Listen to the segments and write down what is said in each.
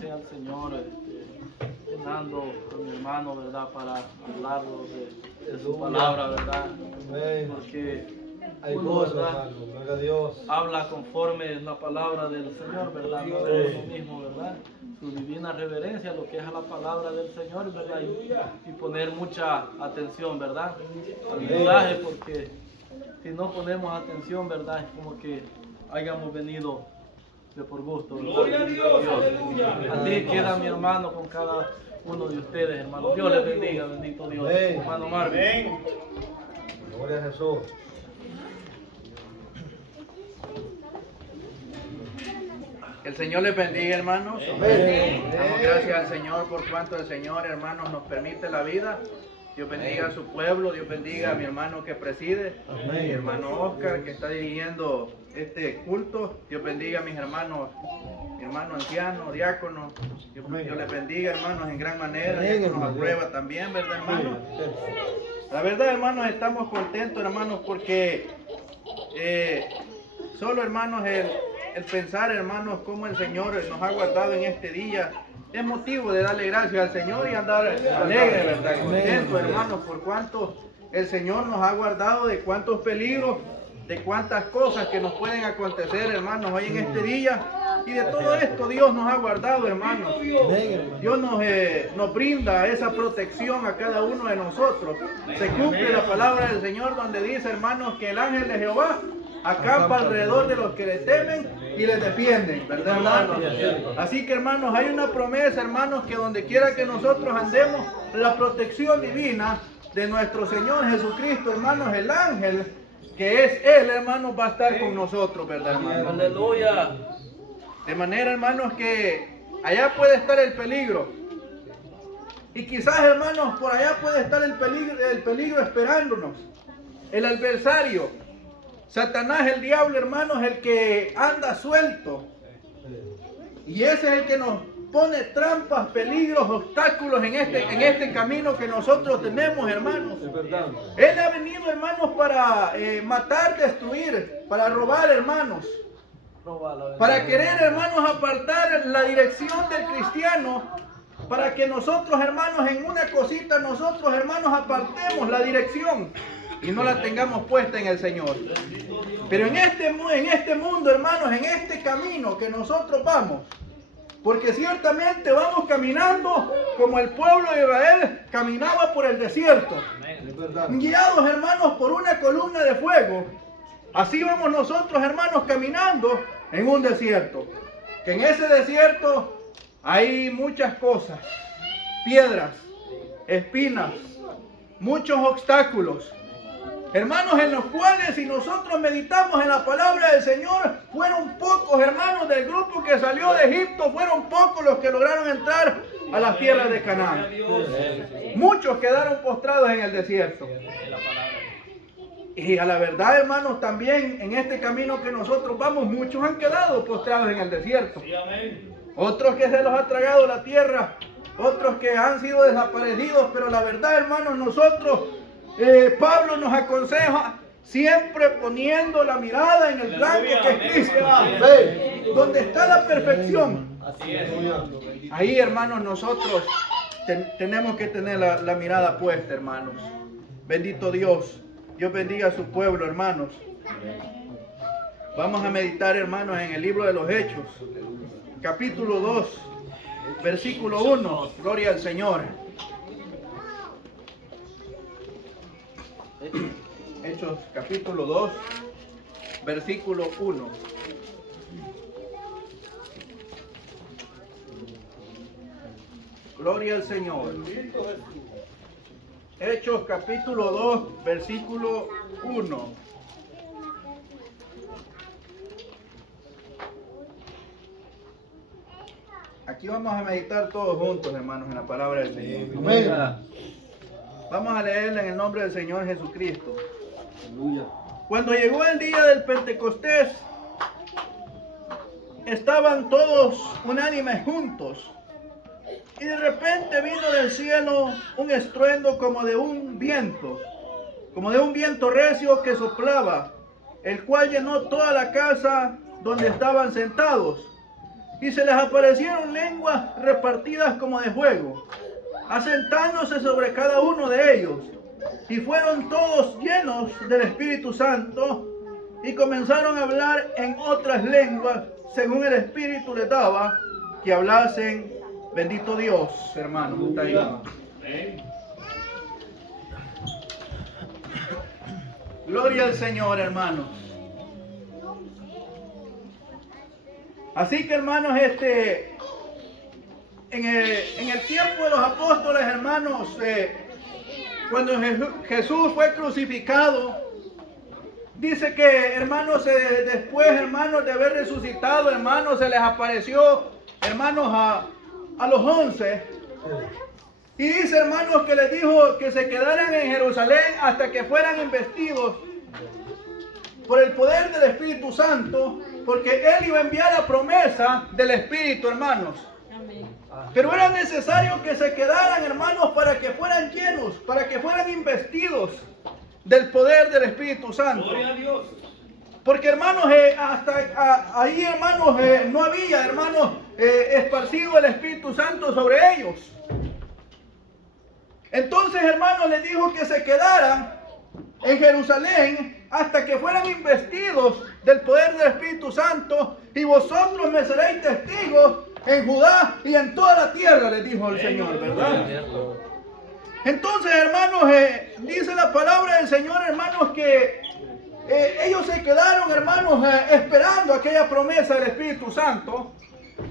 reverencia al Señor, llenando a mi hermano, ¿verdad? Para hablarlo de su palabra, ¿verdad? Amén. Porque Hay uno, gozo, ¿verdad? hermano. Gloria a Dios. Habla conforme la palabra del Señor, ¿verdad? No de uno mismo, ¿verdad? Su divina reverencia, lo que es a la palabra del Señor, ¿verdad? Y poner mucha atención, ¿verdad? Al mensaje, porque si no ponemos atención, ¿verdad? Es como que hayamos venido de por gusto, ¿verdad? Gloria a Dios, aleluya. Así queda mi hermano con cada uno de ustedes, hermano. Dios les bendiga, bendito Dios. Amén. Hermano Marvin. Amén. Gloria a Jesús. Que el Señor les bendiga, hermanos. Amén. Damos gracias al Señor por cuanto el Señor, hermanos, nos permite la vida. Dios bendiga a su pueblo, Dios bendiga a mi hermano que preside, Amén. mi hermano Oscar que está dirigiendo este culto. Dios bendiga a mis hermanos, mi hermano anciano, diácono. Dios les bendiga, hermanos, en gran manera. Amén, Dios nos hermano. aprueba también, ¿verdad, hermanos? La verdad, hermanos, estamos contentos, hermanos, porque solo, hermanos, el pensar, hermanos, cómo el Señor nos ha guardado en este día es motivo de darle gracias al Señor y andar alegre, ¿verdad? Contento, hermanos, por cuánto el Señor nos ha guardado, de cuántos peligros, de cuántas cosas que nos pueden acontecer, hermanos, hoy en este día. Y de todo esto Dios nos ha guardado, hermanos. Dios nos brinda esa protección a cada uno de nosotros. Se cumple la palabra del Señor donde dice, hermanos, que el ángel de Jehová acampa alrededor de los que le temen y les defienden, ¿verdad, hermanos? Así que, hermanos, hay una promesa, hermanos, que donde quiera que nosotros andemos, la protección divina de nuestro Señor Jesucristo, hermanos, el ángel que es Él, hermanos, va a estar con nosotros, ¿verdad, hermanos? Aleluya. De manera, hermanos, que allá puede estar el peligro. Y quizás, hermanos, por allá puede estar el peligro esperándonos. El adversario, Satanás, el diablo, hermanos, el que anda suelto. Y ese es el que nos pone trampas, peligros, obstáculos en este camino que nosotros tenemos, hermanos. Él ha venido, hermanos, para matar, destruir, para robar, hermanos. Para querer, hermanos, apartar la dirección del cristiano, para que nosotros, hermanos, en una cosita, nosotros, hermanos, apartemos la dirección y no la tengamos puesta en el Señor. Pero en este mundo, hermanos, en este camino que nosotros vamos, porque ciertamente vamos caminando como el pueblo de Israel caminaba por el desierto, guiados, hermanos, por una columna de fuego. Así vamos nosotros, hermanos, caminando en un desierto. Que en ese desierto hay muchas cosas, piedras, espinas, muchos obstáculos, hermanos, en los cuales si nosotros meditamos en la palabra del Señor, fueron pocos, hermanos, del grupo que salió de Egipto, fueron pocos los que lograron entrar a las tierras de Canaán. Muchos quedaron postrados en el desierto. Y a la verdad, hermanos, también en este camino que nosotros vamos, muchos han quedado postrados en el desierto. Otros que se los ha tragado la tierra, otros que han sido desaparecidos, pero la verdad, hermanos, nosotros, Pablo nos aconseja siempre poniendo la mirada en el blanco que es Cristo, donde está la perfección. Ahí, hermanos, nosotros tenemos que tener la mirada puesta, hermanos. Bendito Dios. Dios bendiga a su pueblo, hermanos. Vamos a meditar, hermanos, en el libro de los Hechos, capítulo 2, versículo 1. Gloria al Señor. Hechos, capítulo 2, versículo 1. Gloria al Señor. Hechos capítulo 2, versículo 1. Aquí vamos a meditar todos juntos, hermanos, en la palabra del Señor. Amén. Vamos a leerla en el nombre del Señor Jesucristo. Cuando llegó el día del Pentecostés, estaban todos unánimes juntos. Y de repente vino del cielo un estruendo como de un viento recio que soplaba, el cual llenó toda la casa donde estaban sentados. y se les aparecieron lenguas repartidas como de fuego, asentándose sobre cada uno de ellos. Y fueron todos llenos del Espíritu Santo y comenzaron a hablar en otras lenguas, según el Espíritu les daba que hablasen. Bendito Dios, hermanos. Está ahí. Gloria al Señor, hermanos. Así que, hermanos, en el tiempo de los apóstoles, hermanos, cuando Jesús fue crucificado, dice que, hermanos, después, hermanos, de haber resucitado, hermanos, se les apareció, hermanos, a los 11. Y dice, hermanos, que les dijo que se quedaran en Jerusalén hasta que fueran investidos por el poder del Espíritu Santo, porque Él iba a enviar la promesa del Espíritu, hermanos. Pero era necesario que se quedaran, hermanos, para que fueran llenos, para que fueran investidos del poder del Espíritu Santo. Gloria a Dios. Porque, hermanos, hasta ahí, hermanos, no había, hermanos, esparcido el Espíritu Santo sobre ellos. Entonces, hermanos, les dijo que se quedaran en Jerusalén hasta que fueran investidos del poder del Espíritu Santo, y vosotros me seréis testigos en Judá y en toda la tierra, les dijo el Señor, ¿verdad? Entonces, hermanos, dice la palabra del Señor, hermanos, que ellos se quedaron, hermanos, esperando aquella promesa del Espíritu Santo.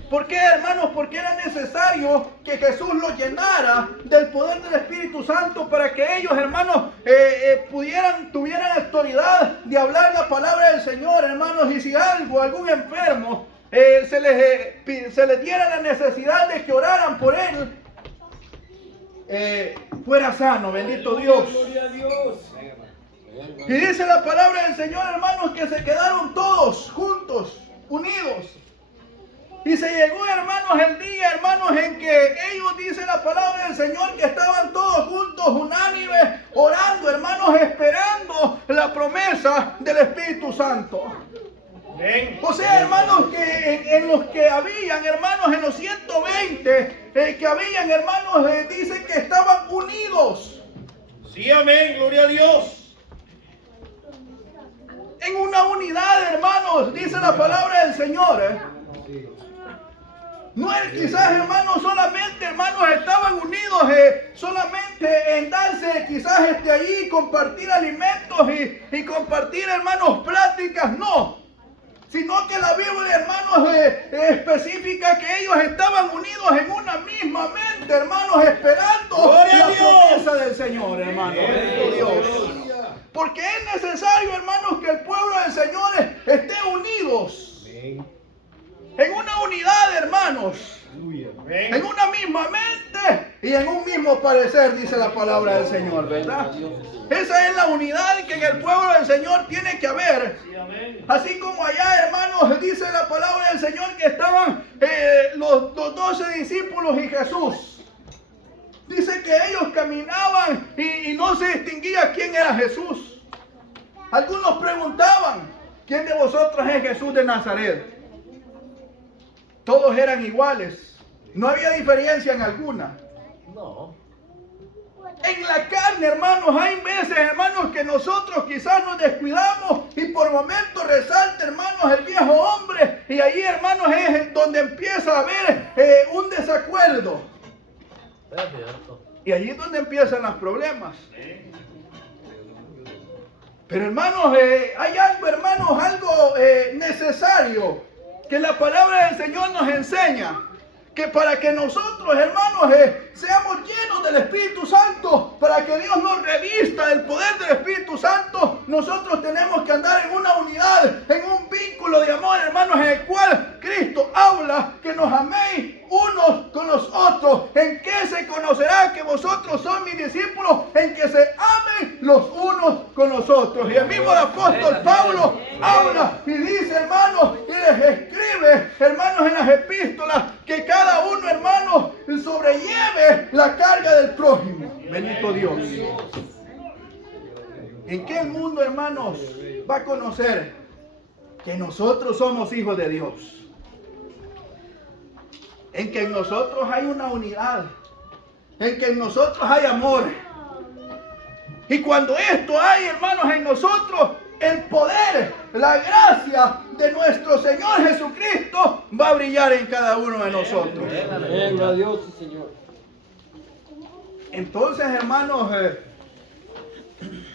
¿Por qué, hermanos? Porque era necesario que Jesús los llenara del poder del Espíritu Santo para que ellos, hermanos, tuvieran autoridad de hablar la palabra del Señor, hermanos. Y si algún enfermo, se les diera la necesidad de que oraran por él, fuera sano. Bendito Dios. Gloria a Dios. Y dice la palabra del Señor, hermanos, que se quedaron todos juntos, unidos. Y se llegó, hermanos, el día, hermanos, en que ellos, dice la palabra del Señor, que estaban todos juntos, unánimes, orando, hermanos, esperando la promesa del Espíritu Santo. O sea, hermanos, que en los que habían, hermanos, en los 120 que habían, hermanos, dicen que estaban unidos. Sí, amén, gloria a Dios. En una unidad, hermanos, dice la palabra del Señor. No es quizás, hermanos, solamente, hermanos, estaban unidos solamente en darse quizás allí, compartir alimentos y compartir, hermanos, pláticas, no. Sino que la Biblia, hermanos, especifica que ellos estaban unidos en una misma mente, hermanos, esperando la promesa del Señor, hermanos. Bendito Dios. Porque es necesario, hermanos, que el pueblo del Señor esté unidos. En una unidad, hermanos. En una misma mente y en un mismo parecer, dice la palabra del Señor, ¿verdad? Esa es la unidad que en el pueblo del Señor tiene que haber. Así como allá, hermanos, dice la palabra del Señor que estaban los 12 discípulos y Jesús. Dice que ellos caminaban y no se distinguía quién era Jesús. Algunos preguntaban, ¿quién de vosotros es Jesús de Nazaret? Todos eran iguales. No había diferencia en alguna. No. En la carne, hermanos, hay veces, hermanos, que nosotros quizás nos descuidamos y por momentos resalta, hermanos, el viejo hombre. Y ahí, hermanos, es donde empieza a haber un desacuerdo. Es cierto. Y allí es donde empiezan los problemas. Pero, hermanos, hay algo, hermanos, algo necesario que la palabra del Señor nos enseña. Que para que nosotros, hermanos, seamos llenos del Espíritu Santo, para que Dios nos revista del poder del Espíritu Santo, nosotros tenemos que andar en una unidad, en un vínculo de amor, hermanos, en el cual Cristo habla que nos améis unos con los otros. ¿En qué se conocerá que vosotros sois mis discípulos? En que se amen los unos con los otros. Y el mismo apóstol Pablo habla y dice, hermanos, y les escribe, hermanos, en las epístolas, que cada uno, hermanos, sobrelleve la carga del prójimo. Bendito Dios. ¿En qué el mundo, hermanos, va a conocer que nosotros somos hijos de Dios? en que en nosotros hay una unidad, en que en nosotros hay amor. Y cuando esto hay, hermanos, en nosotros, el poder, la gracia de nuestro Señor Jesucristo va a brillar en cada uno de nosotros. Gloria a Dios, Señor. Entonces, hermanos,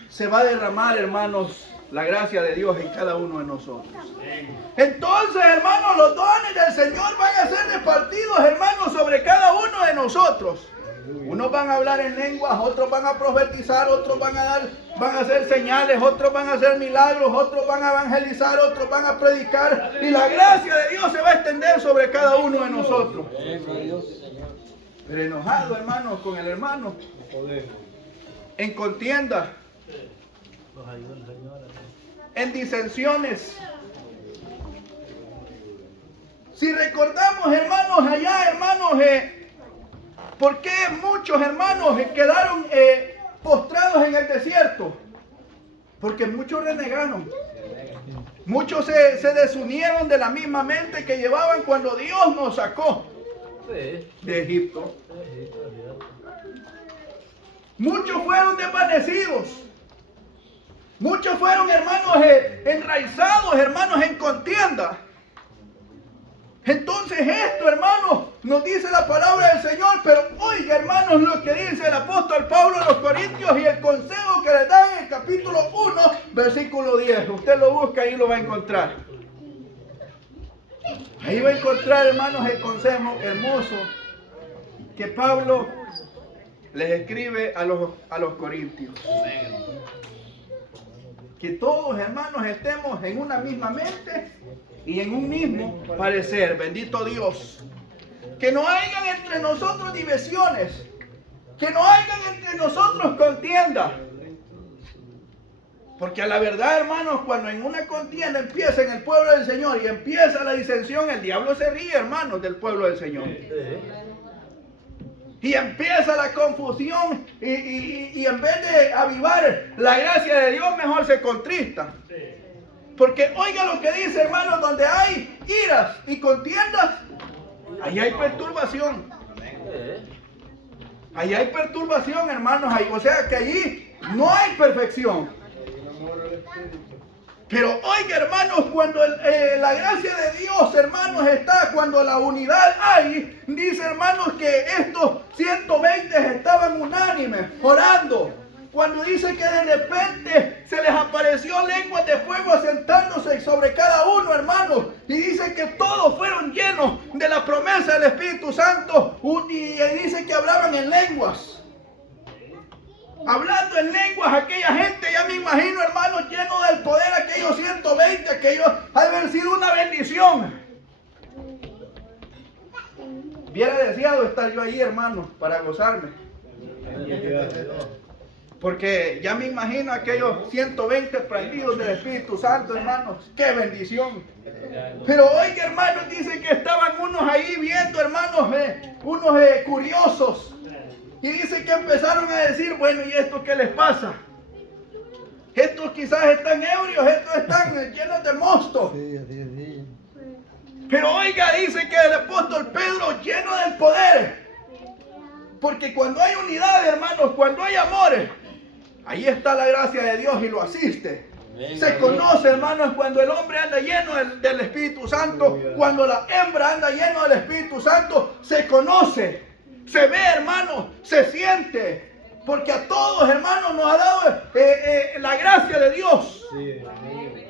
se va a derramar, hermanos, la gracia de Dios en cada uno de nosotros. Entonces, hermanos, los dones del Señor van a ser repartidos, hermanos, sobre cada uno de nosotros. Unos van a hablar en lenguas, otros van a profetizar, otros van a hacer señales, otros van a hacer milagros, otros van a evangelizar, otros van a predicar. Y la gracia de Dios se va a extender sobre cada uno de nosotros. Pero enojado, hermanos, con el hermano, en contienda, en disensiones. Si recordamos, hermanos, allá, hermanos, ¿por qué muchos hermanos quedaron postrados en el desierto? Porque muchos renegaron. Muchos se desunieron de la misma mente que llevaban cuando Dios nos sacó de Egipto. Muchos fueron desvanecidos. Muchos fueron, hermanos, enraizados, hermanos, en contienda. Entonces esto, hermanos, nos dice la palabra del Señor, pero oiga, hermanos, lo que dice el apóstol Pablo a los Corintios y el consejo que les da en el capítulo 1, versículo 10. Usted lo busca y lo va a encontrar. Ahí va a encontrar, hermanos, el consejo hermoso que Pablo les escribe a los Corintios. Que todos, hermanos, estemos en una misma mente y en un mismo parecer. Bendito Dios. Que no hayan entre nosotros divisiones. Que no hayan entre nosotros contienda. Porque a la verdad, hermanos, cuando en una contienda empieza en el pueblo del Señor y empieza la disensión, el diablo se ríe, hermanos, del pueblo del Señor. Y empieza la confusión y en vez de avivar la gracia de Dios, mejor se contrista. Porque oiga lo que dice, hermanos, donde hay iras y contiendas, ahí hay perturbación. Ahí hay perturbación, hermanos. O sea que allí no hay perfección. Pero oiga, hermanos, cuando la gracia de Dios, hermanos, está, cuando la unidad hay, dice, hermanos, que estos 120 estaban unánimes, orando. Cuando dice que de repente se les apareció lenguas de fuego asentándose sobre cada uno, hermanos. Y dice que todos fueron llenos de la promesa del Espíritu Santo. Y dice que hablaban en lenguas. Hablando en lenguas, aquella gente, ya me imagino, hermanos, lleno del poder, aquellos 120, aquellos, ha de haber sido una bendición. Hubiera deseado estar yo ahí, hermanos, para gozarme. Porque ya me imagino aquellos 120 prendidos del Espíritu Santo, hermanos. ¡Qué bendición! Pero oiga, hermanos, dice que estaban unos ahí viendo, hermanos, unos curiosos. Y dice que empezaron a decir, bueno, ¿y esto qué les pasa? Estos quizás están ebrios, estos están llenos de mosto. Pero oiga, dice que el apóstol Pedro lleno del poder. Porque cuando hay unidad, hermanos, cuando hay amores, ahí está la gracia de Dios y lo asiste. Se conoce, hermanos, cuando el hombre anda lleno del Espíritu Santo, cuando la hembra anda lleno del Espíritu Santo, se conoce. Se ve, hermanos, se siente, porque a todos, hermanos, nos ha dado la gracia de Dios.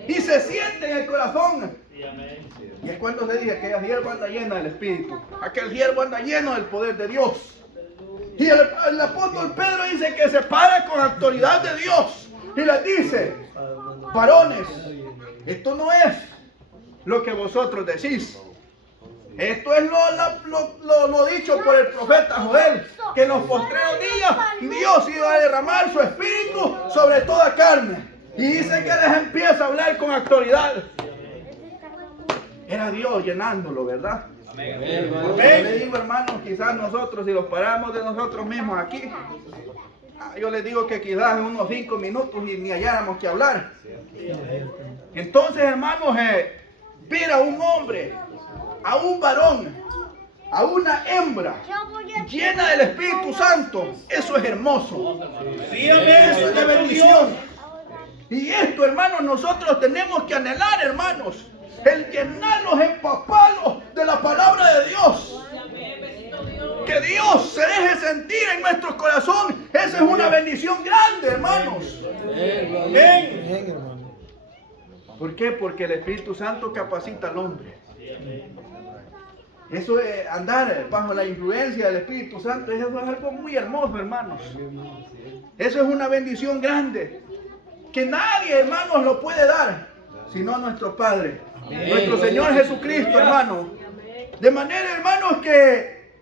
Y se siente en el corazón. Y es cuando se dice que aquella sierva anda llena del Espíritu. Aquel siervo anda lleno del poder de Dios. Y el apóstol Pedro dice que se para con autoridad de Dios. Y les dice, varones, esto no es lo que vosotros decís. Esto es lo dicho por el profeta Joel, que en los postreros días Dios iba a derramar su espíritu sobre toda carne. Y dice que les empieza a hablar con autoridad. Era Dios llenándolo, ¿verdad? Amén. Porque yo le digo, hermanos, quizás nosotros, si los paramos de nosotros mismos aquí, yo les digo que quizás en unos 5 minutos ni halláramos que hablar. Entonces, hermanos, ver a un hombre, a un varón, a una hembra llena del Espíritu Santo, eso es hermoso. Sí, amén. Eso es de bendición. Y esto, hermanos, nosotros tenemos que anhelar, hermanos, el llenarnos, empaparnos de la palabra de Dios. Que Dios se deje sentir en nuestro corazón. Esa es una bendición grande, hermanos. Amén. ¿Por qué? Porque el Espíritu Santo capacita al hombre. Eso es andar bajo la influencia del Espíritu Santo. Eso es algo muy hermoso, hermanos. Eso es una bendición grande. Que nadie, hermanos, lo puede dar, sino nuestro Padre. Nuestro Señor Jesucristo, hermanos. De manera, hermanos, que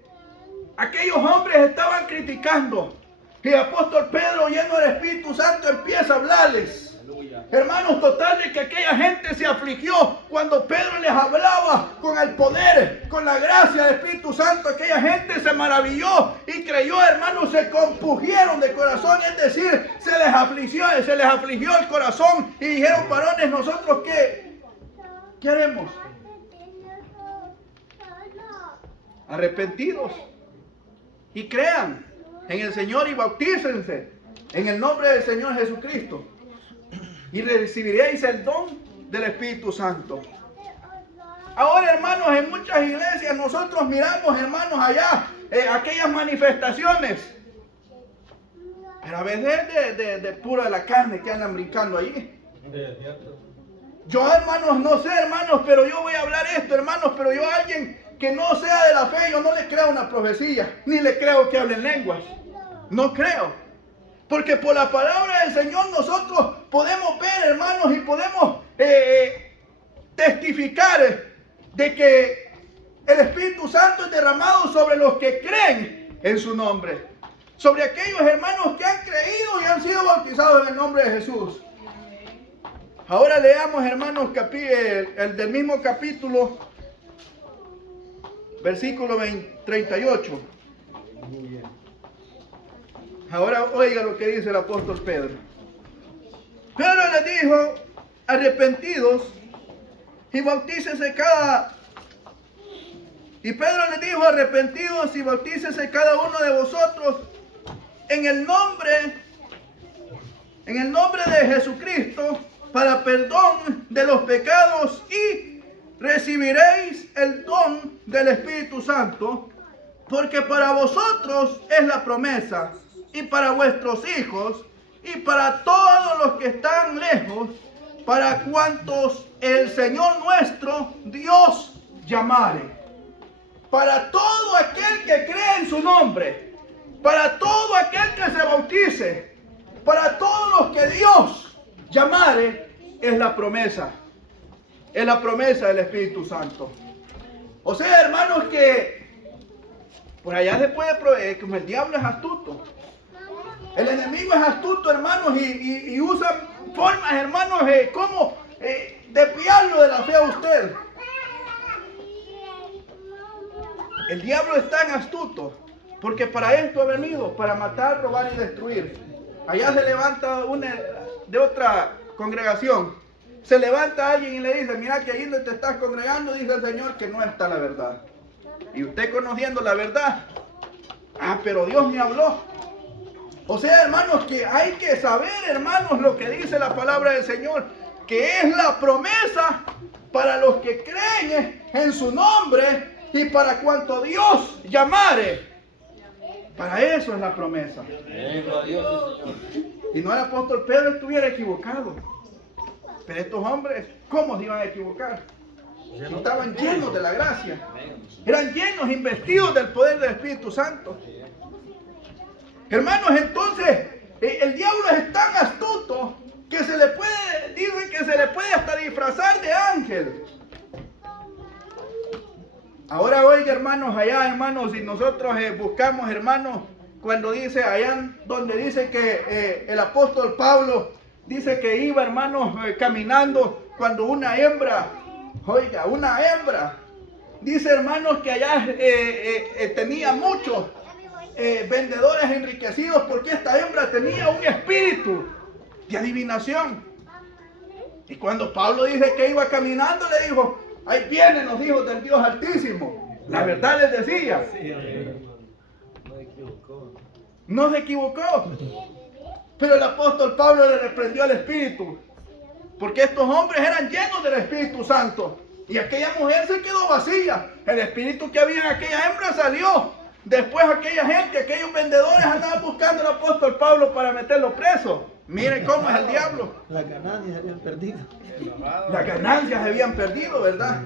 aquellos hombres estaban criticando. Y el apóstol Pedro, lleno del Espíritu Santo, empieza a hablarles. Hermanos, total de que aquella gente se afligió cuando Pedro les hablaba con el poder, con la gracia del Espíritu Santo. Aquella gente se maravilló y creyó, hermanos, se compugieron de corazón, es decir, se les afligió el corazón y dijeron: varones, nosotros ¿qué haremos? Arrepentidos y crean en el Señor y bautícense en el nombre del Señor Jesucristo y recibiréis el don del Espíritu Santo. Ahora, hermanos, en muchas iglesias nosotros miramos, hermanos, allá aquellas manifestaciones, pero a veces de pura la carne que andan brincando allí. Yo, hermanos, no sé, hermanos, pero yo voy a hablar esto, hermanos, pero yo a alguien que no sea de la fe, yo no le creo una profecía, ni le creo que hable en lenguas. No creo. Porque por la palabra del Señor nosotros podemos ver, hermanos, y podemos testificar de que el Espíritu Santo es derramado sobre los que creen en su nombre. Sobre aquellos hermanos que han creído y han sido bautizados en el nombre de Jesús. Ahora leamos, hermanos, el del mismo capítulo, versículo 38. Ahora oiga lo que dice el apóstol Pedro. Pedro les dijo: arrepentidos y bautícese cada uno de vosotros en el nombre de Jesucristo para perdón de los pecados y recibiréis el don del Espíritu Santo, porque para vosotros es la promesa, y para vuestros hijos, y para todos los que están lejos, para cuantos el Señor nuestro Dios llamare. Para todo aquel que cree en su nombre, para todo aquel que se bautice, para todos los que Dios llamare, es la promesa. Es la promesa del Espíritu Santo. O sea, hermanos, que por allá se puede, como el diablo es astuto. El enemigo es astuto, hermanos, y usa formas, hermanos, como desviarlo de la fe a usted. El diablo es tan astuto, porque para esto ha venido, para matar, robar y destruir. Allá se levanta una de otra congregación, se levanta alguien y le dice: mira que ahí donde te estás congregando, dice el Señor, que no está la verdad. Y usted, conociendo la verdad: pero Dios me habló. O sea, hermanos, que hay que saber, hermanos, lo que dice la palabra del Señor, que es la promesa para los que creen en su nombre y para cuanto Dios llamare. Para eso es la promesa. Y no el apóstol Pedro estuviera equivocado. Pero estos hombres, ¿cómo se iban a equivocar? Estaban llenos de la gracia. Eran llenos, investidos del poder del Espíritu Santo. Hermanos, entonces, el diablo es tan astuto que dicen que se le puede hasta disfrazar de ángel. Ahora oiga, hermanos, allá, hermanos, si nosotros buscamos, hermanos, cuando dice allá donde dice que el apóstol Pablo dice que iba, hermanos, caminando cuando una hembra, dice, hermanos, que allá tenía muchos vendedores enriquecidos, porque esta hembra tenía un espíritu de adivinación. Y cuando Pablo dice que iba caminando, le dijo: ahí vienen los hijos del Dios Altísimo. La verdad les decía. No se equivocó. Pero el apóstol Pablo le reprendió al Espíritu. Porque estos hombres eran llenos del Espíritu Santo. Y aquella mujer se quedó vacía. El espíritu que había en aquella hembra salió. Después aquella gente, aquellos vendedores andaban buscando al apóstol Pablo para meterlo preso. Miren cómo es el diablo. Las ganancias habían perdido. Las ganancias se habían perdido, ¿verdad?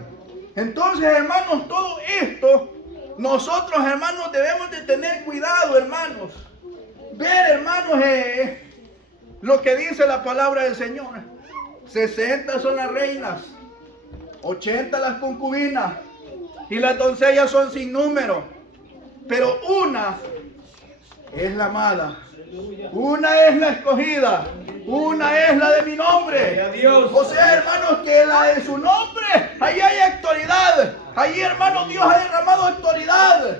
Entonces, hermanos, todo esto, nosotros, hermanos, debemos de tener cuidado, hermanos. Ver, hermanos, lo que dice la palabra del Señor. 60 son las reinas, 80 las concubinas, y las doncellas son sin número. Pero una es la amada, una es la escogida, una es la de mi nombre. O sea, hermanos, que la de su nombre, ahí hay autoridad. Ahí, hermanos, Dios ha derramado autoridad.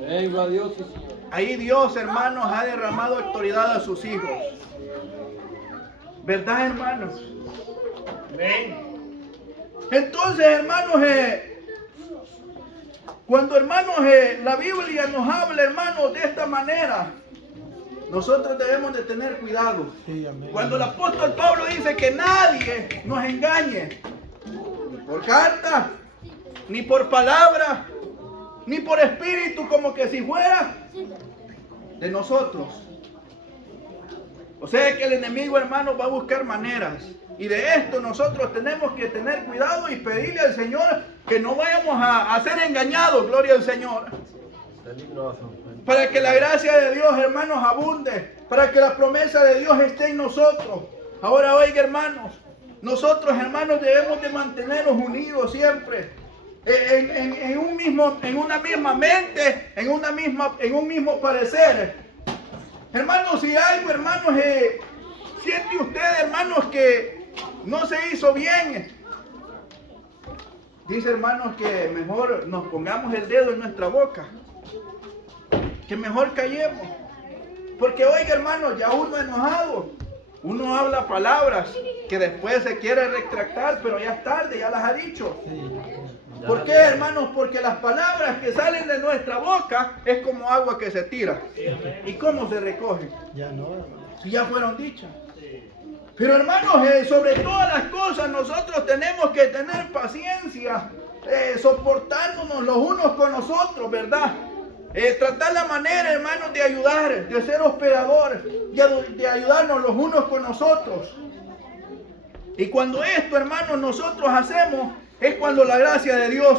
Venga a Dios, sí, Señor. Ahí Dios, hermanos, ha derramado autoridad a sus hijos. ¿Verdad, hermanos? Entonces, hermanos, cuando, hermanos, la Biblia nos habla, hermanos, de esta manera, nosotros debemos de tener cuidado. Cuando el apóstol Pablo dice que nadie nos engañe, ni por carta, ni por palabra, ni por espíritu, como que si fuera de nosotros. O sea que el enemigo, hermano, va a buscar maneras. Y de esto nosotros tenemos que tener cuidado y pedirle al Señor que no vayamos a ser engañados, gloria al Señor. Para que la gracia de Dios, hermanos, abunde. Para que la promesa de Dios esté en nosotros. Ahora, oiga, hermanos, nosotros, hermanos, debemos de mantenernos unidos siempre. En una misma mente, en un mismo parecer. Hermanos, si algo, hermanos, siente usted, hermanos, que no se hizo bien, dice, hermanos, que mejor nos pongamos el dedo en nuestra boca, que mejor callemos, porque oiga, hermanos, ya uno enojado, uno habla palabras que después se quiere retractar, pero ya es tarde, ya las ha dicho. ¿Por qué, hermanos? Porque las palabras que salen de nuestra boca es como agua que se tira. ¿Y cómo se recoge? Ya no, hermano. Si ya fueron dichas. Pero, hermanos, sobre todas las cosas nosotros tenemos que tener paciencia, soportándonos los unos con nosotros, ¿verdad? Tratar la manera, hermanos, de ayudar, de ser hospedadores, de ayudarnos los unos con nosotros. Y cuando esto, hermanos, nosotros hacemos, es cuando la gracia de Dios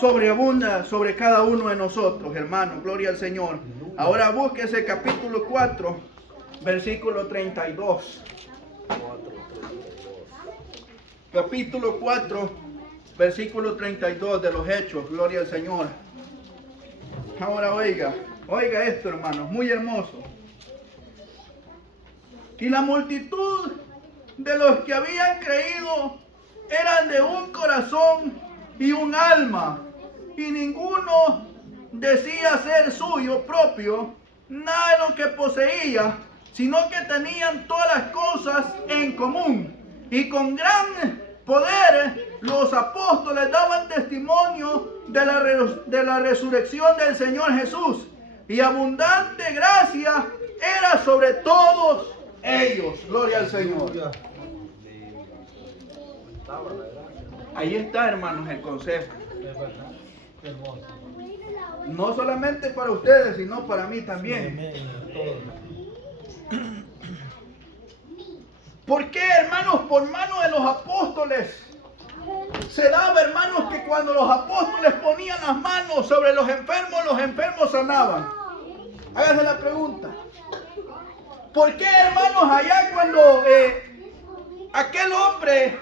sobreabunda sobre cada uno de nosotros, hermanos. Gloria al Señor. Ahora búsquese capítulo 4, versículo 32. Capítulo 4, versículo 32 de los Hechos. Gloria al Señor. Ahora oiga esto, hermanos, muy hermoso. Y la multitud de los que habían creído eran de un corazón y un alma, y ninguno decía ser suyo propio nada de lo que poseía, sino que tenían todas las cosas en común. Y con gran poder los apóstoles daban testimonio de la resurrección del Señor Jesús, y abundante gracia era sobre todos ellos. Gloria al Señor. Ahí está, hermanos, el consejo. No solamente para ustedes, sino para mí también. ¿Por qué, hermanos? Por mano de los apóstoles se daba, hermanos, que cuando los apóstoles ponían las manos sobre los enfermos sanaban. Háganse la pregunta. ¿Por qué, hermanos, allá cuando aquel hombre,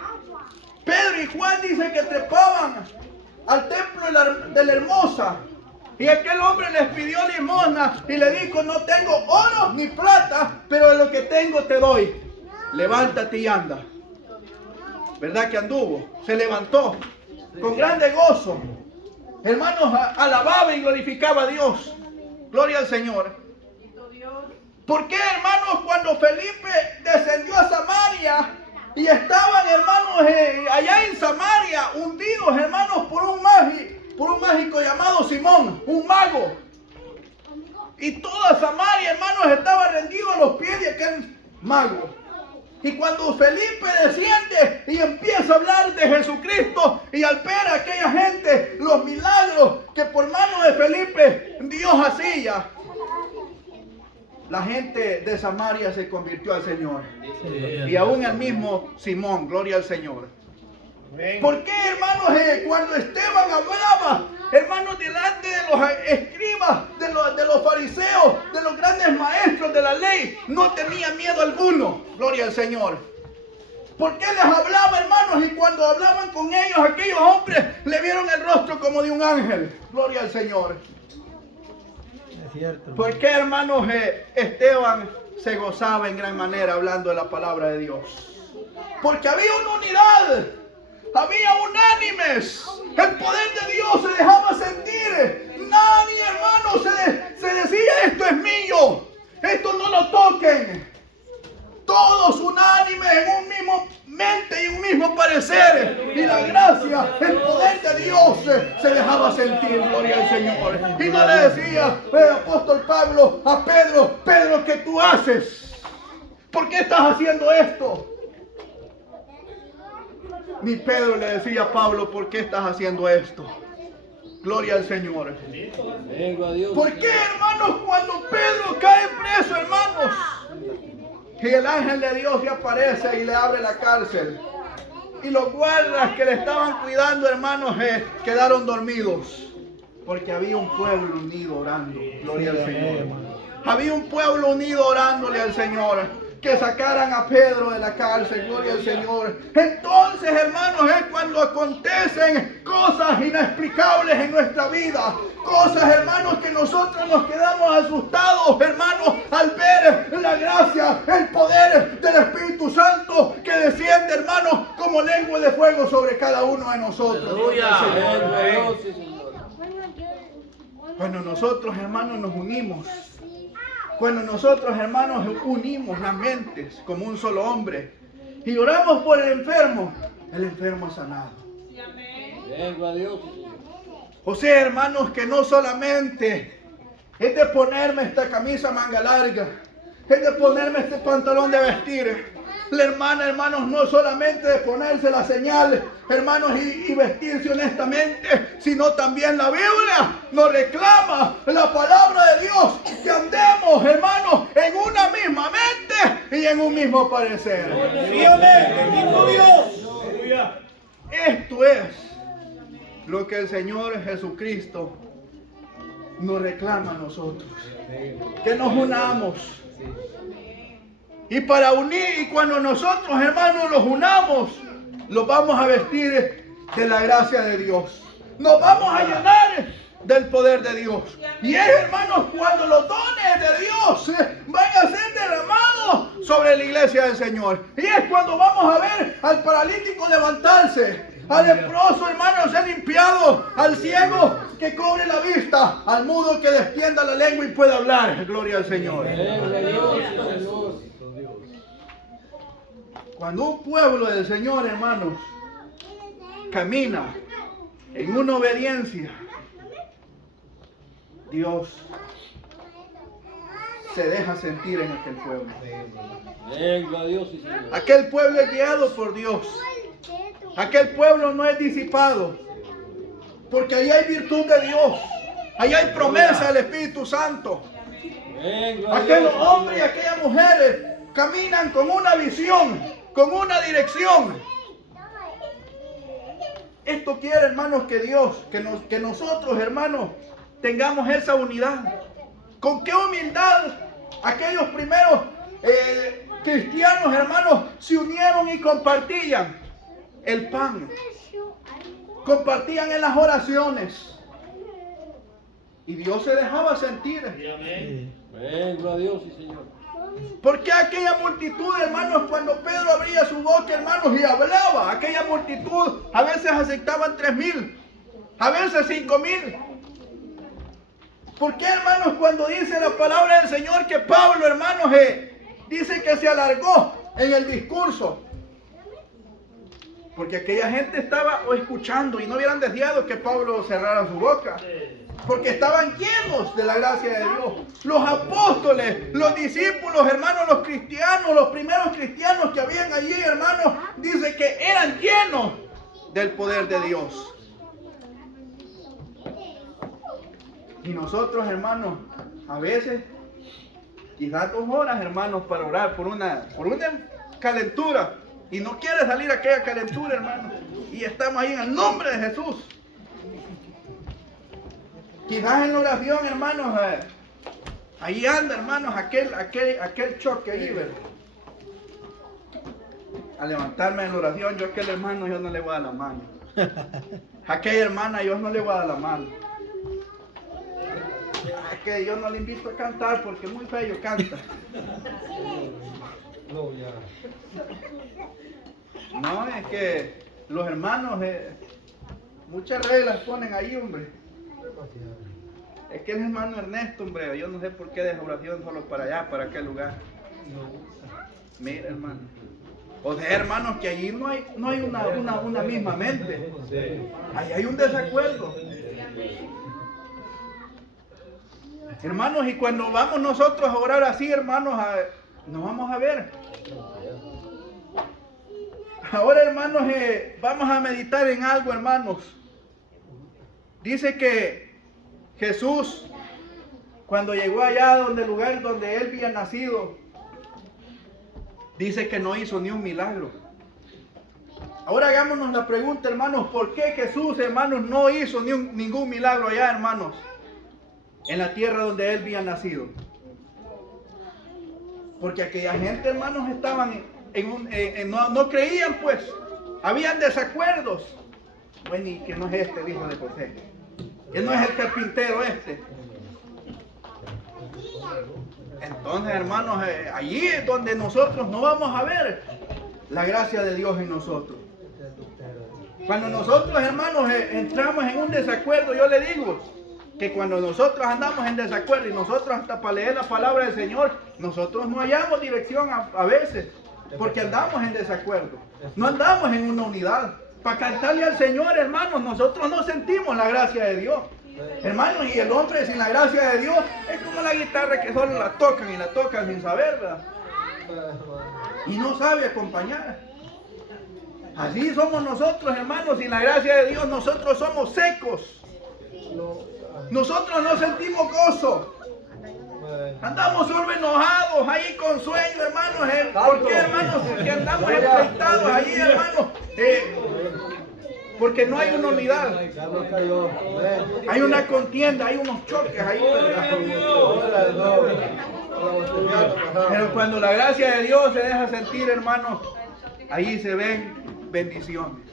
Pedro y Juan, dice que trepaban al templo de la Hermosa, y aquel hombre les pidió limosna y le dijo: no tengo oro ni plata, pero de lo que tengo te doy, levántate y anda? ¿Verdad que anduvo? Se levantó con grande gozo, hermanos, alababa y glorificaba a Dios. Gloria al Señor. ¿Por qué, hermanos, cuando Felipe descendió a Samaria, Y estaban, hermanos, allá en Samaria, hundidos, hermanos, por un mágico llamado Simón, un mago. Y toda Samaria, hermanos, estaba rendido a los pies de aquel mago. Y cuando Felipe desciende y empieza a hablar de Jesucristo y al ver a aquella gente los milagros que por mano de Felipe Dios hacía, la gente de Samaria se convirtió al Señor. Y aún el mismo Simón, gloria al Señor. ¿Por qué, hermanos, cuando Esteban hablaba, hermanos, delante de los escribas, de los fariseos, de los grandes maestros de la ley, no tenía miedo alguno? Gloria al Señor. ¿Por qué les hablaba, hermanos? Y cuando hablaban con ellos, aquellos hombres le vieron el rostro como de un ángel. Gloria al Señor. Es cierto. ¿Por qué, hermanos, Esteban se gozaba en gran manera hablando de la palabra de Dios? Porque había una unidad. Había unánimes. El poder de Dios se dejaba sentir. Nadie, hermano, se decía: esto es mío. Esto no lo toquen. Todos unánimes en un mismo mente y un mismo parecer. Y la gracia, el poder de Dios se dejaba sentir. Gloria al Señor. Y no le decía el apóstol Pablo a Pedro: Pedro, ¿qué tú haces? ¿Por qué estás haciendo esto? Ni Pedro le decía a Pablo: ¿por qué estás haciendo esto? Gloria al Señor. Vengo a Dios. ¿Por qué, hermanos, cuando Pedro cae preso, hermanos, y el ángel de Dios le aparece y le abre la cárcel, y los guardas que le estaban cuidando, hermanos, quedaron dormidos? Porque había un pueblo unido orando. Gloria al Señor. Había un pueblo unido orándole al Señor. Que sacaran a Pedro de la cárcel, gloria al Señor. Entonces, hermanos, es cuando acontecen cosas inexplicables en nuestra vida. Cosas, hermanos, que nosotros nos quedamos asustados, hermanos, al ver la gracia, el poder del Espíritu Santo que desciende, hermanos, como lengua de fuego sobre cada uno de nosotros. Gloria al Señor. Cuando nosotros, hermanos, nos unimos. Cuando nosotros, hermanos, unimos las mentes como un solo hombre y oramos por el enfermo es sanado. Vengo a Dios. O sea, hermanos, que no solamente es de ponerme esta camisa manga larga, es de ponerme este pantalón de vestir. La hermana, hermanos, no solamente de ponerse la señal, hermanos, y vestirse honestamente, sino también la Biblia nos reclama la palabra de Dios, que andemos, hermanos, en una misma mente y en un mismo parecer. Esto es lo que el Señor Jesucristo nos reclama a nosotros, que nos unamos. Y para unir, y cuando nosotros, hermanos, los unamos, los vamos a vestir de la gracia de Dios. Nos vamos a llenar del poder de Dios. Y es, hermanos, cuando los dones de Dios van a ser derramados sobre la iglesia del Señor. Y es cuando vamos a ver al paralítico levantarse, al leproso, hermano, ser limpiado, al ciego que cobre la vista, al mudo que destienda la lengua y pueda hablar. Gloria al Señor. Cuando un pueblo del Señor, hermanos, camina en una obediencia, Dios se deja sentir en aquel pueblo. Vengo a Dios, Señor. Aquel pueblo es guiado por Dios. Aquel pueblo no es disipado, porque ahí hay virtud de Dios. Ahí hay promesa del Espíritu Santo. Aquel hombre y aquella mujer caminan con una visión, con una dirección. Esto quiere, hermanos, que Dios, que nosotros, hermanos, tengamos esa unidad. ¿Con qué humildad aquellos primeros cristianos, hermanos, se unieron y compartían el pan? Compartían en las oraciones. Y Dios se dejaba sentir. Vengo a Dios, Señor. Porque aquella multitud, hermanos, cuando Pedro abría su boca, hermanos, y hablaba, aquella multitud a veces aceptaban 3,000, a veces 5,000. ¿Por qué, hermanos, cuando dice la palabra del Señor que Pablo, hermanos, dice que se alargó en el discurso? Porque aquella gente estaba escuchando y no hubieran deseado que Pablo cerrara su boca. Porque estaban llenos de la gracia de Dios. Los apóstoles, los discípulos, hermanos, los cristianos, los primeros cristianos que habían allí, hermanos, dice que eran llenos del poder de Dios. Y nosotros, hermanos, a veces, quizás 2 horas, hermanos, para orar por una calentura. Y no quiere salir aquella calentura, hermanos. Y estamos ahí en el nombre de Jesús. Quizás en la oración, hermanos, ahí anda, hermanos, aquel choque ahí, ¿verdad? A levantarme en la oración, yo a aquel hermano yo no le voy a dar la mano. A aquella hermana yo no le voy a dar la mano. Es que yo no le invito a cantar porque muy feo canta. No, es que los hermanos muchas reglas ponen ahí, hombre. Es que el hermano Ernesto, hombre, yo no sé por qué deja oración solo para allá, para aquel lugar. Mira, hermano. O sea, hermanos, que allí no hay una misma mente. Ahí hay un desacuerdo. Hermanos, y cuando vamos nosotros a orar así, hermanos, nos vamos a ver. Ahora, hermanos, vamos a meditar en algo, hermanos. Dice que Jesús, cuando llegó allá donde el lugar donde él había nacido, dice que no hizo ni un milagro. Ahora hagámonos la pregunta, hermanos, ¿por qué Jesús, hermanos, no hizo ningún milagro allá, hermanos, en la tierra donde él había nacido? Porque aquella gente, hermanos, estaban no creían, pues, habían desacuerdos. Bueno, y que no es este el hijo de José, que no es el carpintero este. Entonces, hermanos, allí es donde nosotros no vamos a ver la gracia de Dios en nosotros. Cuando nosotros, hermanos, entramos en un desacuerdo, yo le digo que cuando nosotros andamos en desacuerdo y nosotros hasta para leer la palabra del Señor, nosotros no hallamos dirección a veces, porque andamos en desacuerdo, no andamos en una unidad. Para cantarle al Señor, hermanos, nosotros no sentimos la gracia de Dios. Hermanos, y el hombre sin la gracia de Dios es como la guitarra que solo la tocan y la tocan sin saber, ¿verdad? Y no sabe acompañar. Así somos nosotros, hermanos, sin la gracia de Dios nosotros somos secos. Nosotros no sentimos gozo. Andamos solo enojados, ahí con sueño, hermanos. ¿Por qué, hermanos? Porque andamos enfrentados ahí, hermanos. Porque no hay una unidad. Hay una contienda, hay unos choques ahí. Pero cuando la gracia de Dios se deja sentir, hermanos, ahí se ven bendiciones.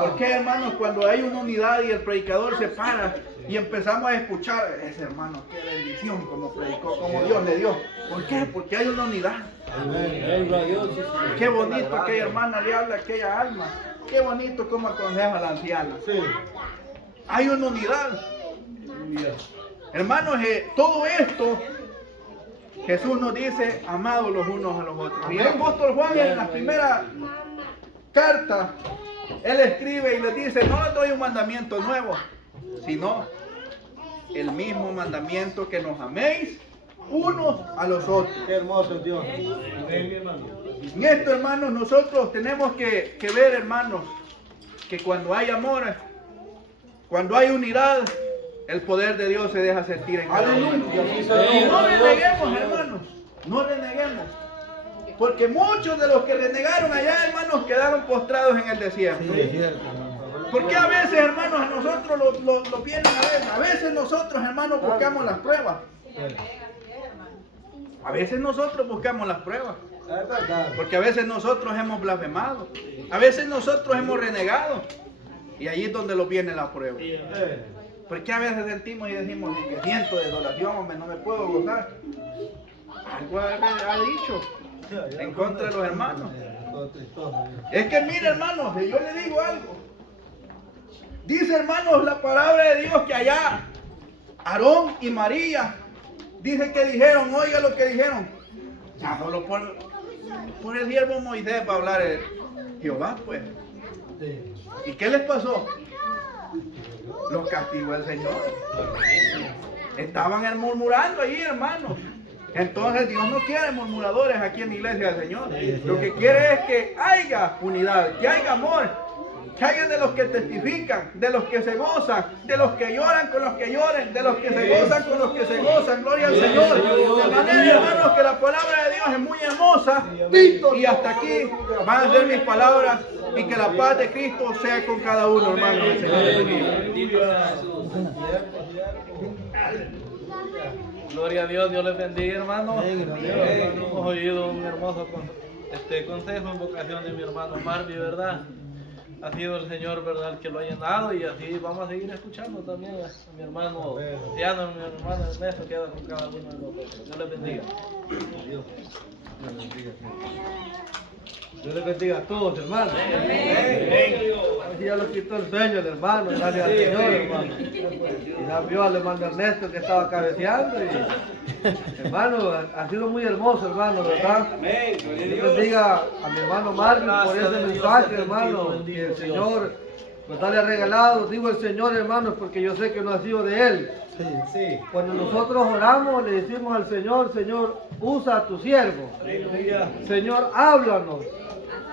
¿Por qué, hermanos? Cuando hay una unidad y el predicador se para y empezamos a escuchar, ese hermano, qué bendición como predicó, como Dios le dio. ¿Por qué? Porque hay una unidad. Qué bonito aquella hermana le habla a aquella alma. Qué bonito como aconseja a la anciana. Hay una unidad. Hermanos, todo esto Jesús nos dice, amados los unos a los otros. Y el apóstol Juan en la primera carta, él escribe y les dice, no les doy un mandamiento nuevo, sino el mismo mandamiento, que nos améis unos a los otros. Qué hermoso Dios. En esto, hermanos, nosotros tenemos que ver, hermanos, que cuando hay amor, cuando hay unidad, el poder de Dios se deja sentir en cada uno. Y no reneguemos, hermanos, no reneguemos. Porque muchos de los que renegaron allá, hermanos, quedaron postrados en el desierto. Sí, es cierto, hermano. Porque a veces, hermanos, a nosotros lo vienen a ver. A veces nosotros, hermanos, buscamos las pruebas. A veces nosotros buscamos las pruebas. Porque a veces nosotros hemos blasfemado. A veces nosotros hemos renegado. Y allí es donde lo viene la prueba. Porque a veces sentimos y decimos, que siento desolación, hombre, no me puedo gozar. Algo ha dicho en contra de los hermanos. Es que mire, hermanos, yo le digo algo. Dice, hermanos, la palabra de Dios que allá Aarón y María, dice que dijeron, oiga lo que dijeron. Ya solo por el siervo Moisés va a hablar Jehová, pues. ¿Y qué les pasó? Los castigó el Señor. Estaban murmurando ahí, hermanos. Entonces Dios no quiere murmuradores aquí en la iglesia del Señor. Lo que quiere es que haya unidad, que haya amor, que haya de los que testifican, de los que se gozan, de los que lloran con los que lloren, de los que se gozan con los que se gozan. Gloria al Señor. De manera, hermanos, que la palabra de Dios es muy hermosa. Y hasta aquí van a ser mis palabras. Y que la paz de Cristo sea con cada uno, hermanos. Gloria a Dios, Dios les bendiga, hermano. Hemos oído un hermoso consejo, invocación de mi hermano Marvin, ¿verdad? Ha sido el Señor, ¿verdad?, el que lo ha llenado, y así vamos a seguir escuchando también a mi hermano Tiano, a mi hermano Ernesto, que con cada uno de nosotros. Dios les bendiga. Dios les bendiga a todos, hermanos. Así ya lo quitó el sueño el hermano, gracias al Señor, hermano. Y ya vio al hermano Ernesto que estaba cabeceando. Y, hermano, ha sido muy hermoso, hermano, ¿verdad? Dios bendiga a mi hermano Marvin por ese mensaje, hermano, que el Señor pues le ha regalado. Digo el Señor, hermanos, porque yo sé que no ha sido de Él. Cuando nosotros oramos, le decimos al Señor: Señor, usa a tu siervo. Señor, háblanos.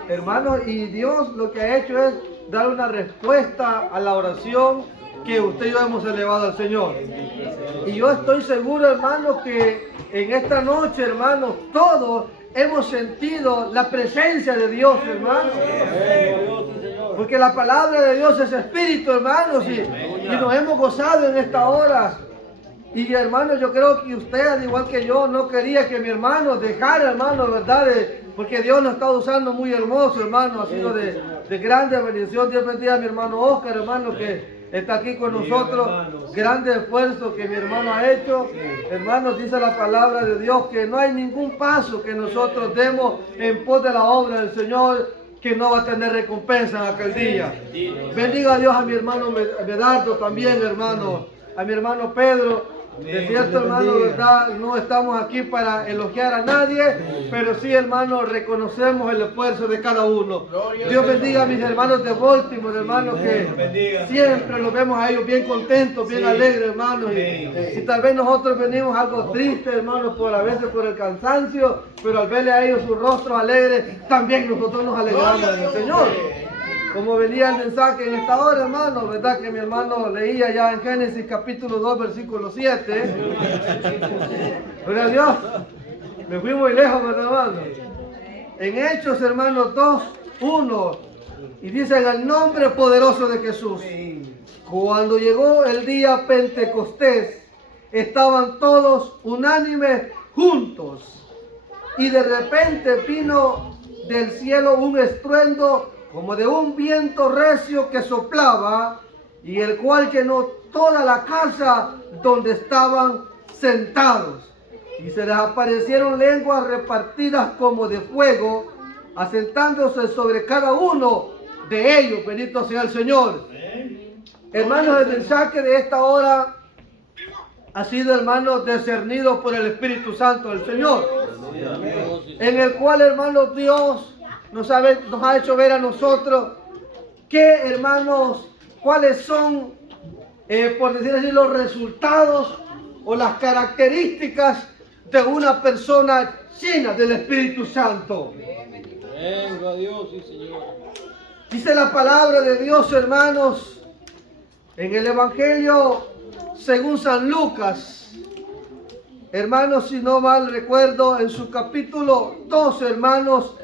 Hermanos, y Dios lo que ha hecho es dar una respuesta a la oración que usted y yo hemos elevado al Señor. Y yo estoy seguro, hermanos, que en esta noche, hermanos, todos hemos sentido la presencia de Dios, hermanos. Porque la palabra de Dios es espíritu, hermanos, y nos hemos gozado en esta hora. Y hermanos, yo creo que usted, al igual que yo, no quería que mi hermano dejara, hermano, ¿verdad? Porque Dios nos está usando muy hermoso, hermano. Ha sido de grande bendición. Dios bendiga a mi hermano Oscar, hermano, que está aquí con nosotros. Grande esfuerzo que mi hermano ha hecho. Hermanos, dice la palabra de Dios que no hay ningún paso que nosotros demos en pos de la obra del Señor que no va a tener recompensa en aquel día. Bendiga a Dios a mi hermano Medardo también, hermano. A mi hermano Pedro. De cierto, hermano, verdad, no estamos aquí para elogiar a nadie, pero sí, hermano, reconocemos el esfuerzo de cada uno. Dios bendiga a mis hermanos de Baltimore, hermanos, que siempre los vemos a ellos bien contentos, bien alegres, hermanos. Y tal vez nosotros venimos algo tristes, hermanos, a veces por el cansancio, pero al verle a ellos sus rostros alegres, también nosotros nos alegramos en el Señor. Como venía el mensaje en esta hora, hermano, verdad que mi hermano leía ya en Génesis capítulo 2, versículo 7. Gloria a Dios. Me fui muy lejos, ¿verdad, hermano? En Hechos, hermano, 2, 1. Y dice: en el nombre poderoso de Jesús. Cuando llegó el día Pentecostés, estaban todos unánimes juntos. Y de repente vino del cielo un estruendo como de un viento recio que soplaba, y el cual llenó toda la casa donde estaban sentados. Y se les aparecieron lenguas repartidas como de fuego, asentándose sobre cada uno de ellos. Bendito sea el Señor. Hermanos, el mensaje de esta hora ha sido, hermanos, discernido por el Espíritu Santo del Señor, en el cual, hermanos, Dios nos ha hecho ver a nosotros que, hermanos, cuáles son, por decir así, los resultados o las características de una persona llena del Espíritu Santo. Venga Dios, sí, Señor. Dice la palabra de Dios, hermanos, en el Evangelio según San Lucas, hermanos, si no mal recuerdo, en su capítulo 2, hermanos,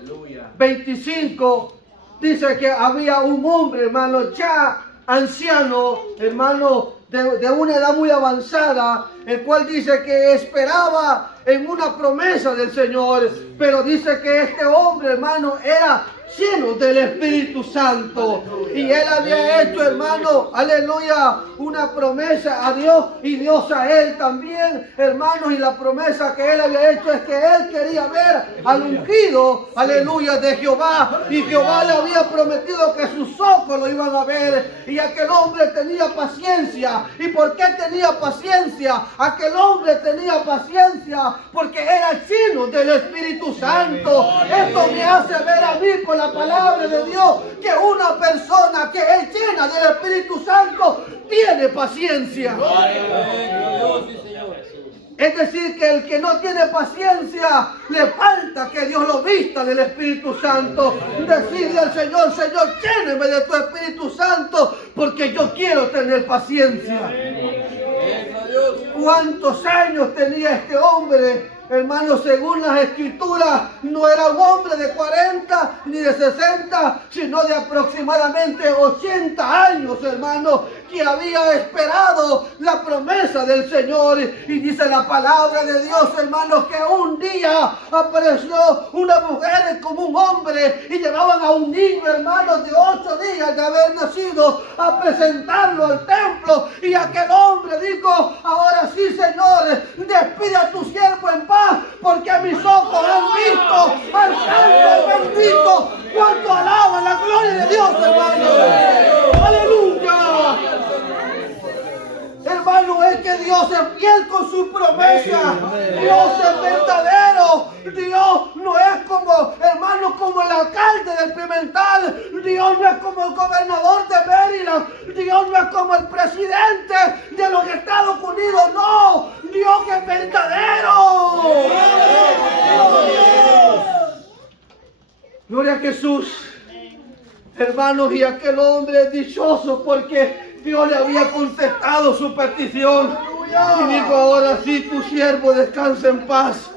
25, dice que había un hombre, hermano, ya anciano, hermano, de una edad muy avanzada, el cual dice que esperaba en una promesa del Señor, pero dice que este hombre, hermano, era lleno del Espíritu Santo, y él había hecho, hermano, aleluya, una promesa a Dios y Dios a él también, hermanos, y la promesa que él había hecho es que él quería ver al ungido, aleluya, de Jehová, y Jehová le había prometido que sus ojos lo iban a ver, y aquel hombre tenía paciencia, paciencia. ¿Y por qué tenía paciencia? Aquel hombre tenía paciencia porque era lleno del Espíritu Santo. Esto me hace ver a mí por la palabra de Dios que una persona que es llena del Espíritu Santo tiene paciencia. Es decir, que el que no tiene paciencia, le falta que Dios lo vista del Espíritu Santo. Decirle al Señor, Señor, lléneme de tu Espíritu Santo, porque yo quiero tener paciencia. ¿Cuántos años tenía este hombre? Hermanos, según las Escrituras, no era un hombre de 40 ni de 60, sino de aproximadamente 80 años, hermanos, que había esperado la promesa del Señor. Y dice la palabra de Dios, hermanos, que un día apareció una mujer como un hombre y llevaban a un niño, hermanos, de 8 días de haber nacido a presentarlo al templo. Y aquel hombre dijo, ahora sí, Señor, despide a tu siervo en paz, porque mis ojos han visto al Santo bendito. ¿Cuánto alaban la gloria de Dios, hermano? ¡Aleluya! Hermano, es que Dios es fiel con su promesa. Dios es verdadero. Dios no es como, hermano, como el alcalde del Pimental. Dios no es como el gobernador de Maryland. Dios no es como el presidente de los Estados Unidos. No, Dios es verdadero. Gloria a Jesús. Hermanos, y aquel hombre es dichoso porque Dios le había contestado su petición. Y dijo, ahora sí, tu siervo descansa en paz.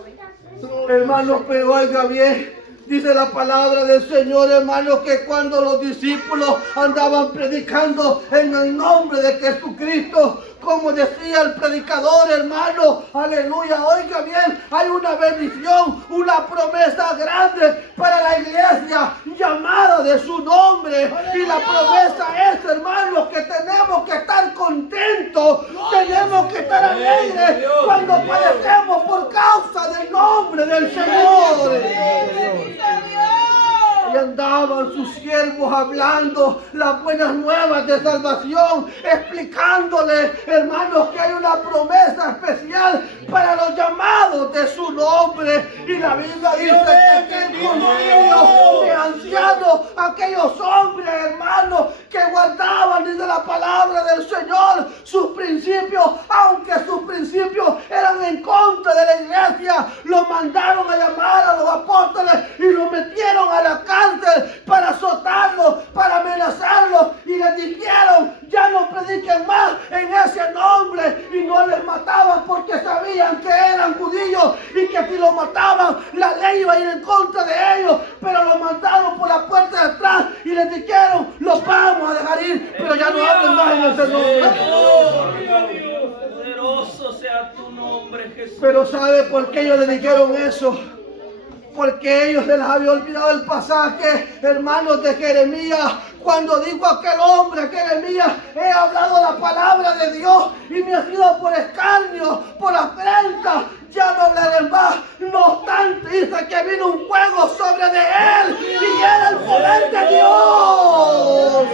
Hermanos, pero oiga bien, dice la palabra del Señor, hermanos, que cuando los discípulos andaban predicando en el nombre de Jesucristo, como decía el predicador, hermano, aleluya, oiga bien, hay una bendición, una promesa grande para la iglesia llamada de su nombre. Y la promesa es, hermanos, que tenemos que estar contentos, tenemos que estar alegres cuando padecemos por causa del nombre del Señor. Y andaban sus siervos hablando las buenas nuevas de salvación, explicándole, hermanos, que hay una promesa especial para los llamados de su nombre. Y la Biblia dice que aquel concilio de ancianos, aquellos hombres, hermanos, que guardaban, dice la palabra del Señor, sus principios, aunque sus principios eran en contra de la iglesia, los mandaron a llamar a los apóstoles y los metieron a la cárcel para azotarlos, para amenazarlos, y les dijeron, ya no prediquen más en ese nombre. Y no les mataban porque sabían que eran judíos y que si los mataban la ley iba a ir en contra de ellos, pero los mandaron por la puerta de atrás y les dijeron, los vamos a dejar ir, pero ya no hablen más en ese nombre. Poderoso sea tu nombre, Jesús. Pero ¿sabe por qué ellos le dijeron eso? Porque ellos se les había olvidado el pasaje, hermanos, de Jeremías, cuando dijo aquel hombre, Jeremías, he hablado la palabra de Dios y me ha sido por escarnio, por afrenta, ya no hablaré más. No obstante, dice que vino un fuego sobre de él y era el poder de Dios.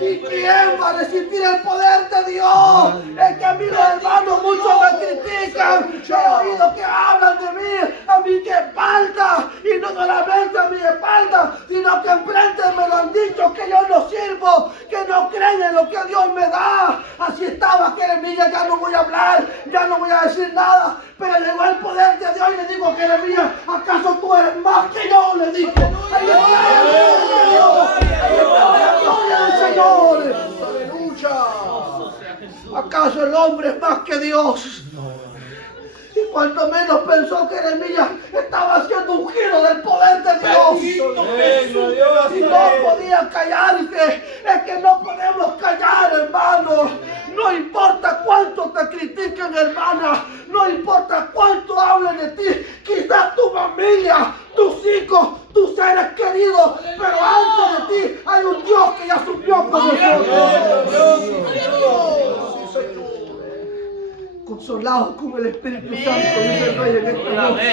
¿Y quién va a resistir el poder de Dios? Es que a mí, los hermanos, muchos me critican. He oído que hablan de mí, a mi espalda, y no solamente a mi espalda, sino que enfrente me lo han dicho, que yo no sirvo, que no creen en lo que Dios me da. Así estaba Jeremías, ya no voy a hablar, ya no voy a decir nada, pero llegó el poder de Dios y le digo, Jeremías, ¿acaso tú eres más que yo? Le dijo, ahí está el poder de Dios, ahí está la gloria del Señor. Aleluya. ¿Acaso el hombre es más que Dios? Y cuanto menos pensó Jeremías, estaba haciendo un giro del poder de Dios. Y no podía callarse. Es que no podemos callar, hermano. No importa cuánto te critiquen, hermana. No importa cuánto hablen de ti. Quizás tu familia, tus hijos, tus seres queridos. Pero antes de ti hay un Dios que ya subió con nosotros. Consolados con el Espíritu Santo, dice el Rey en esta noche.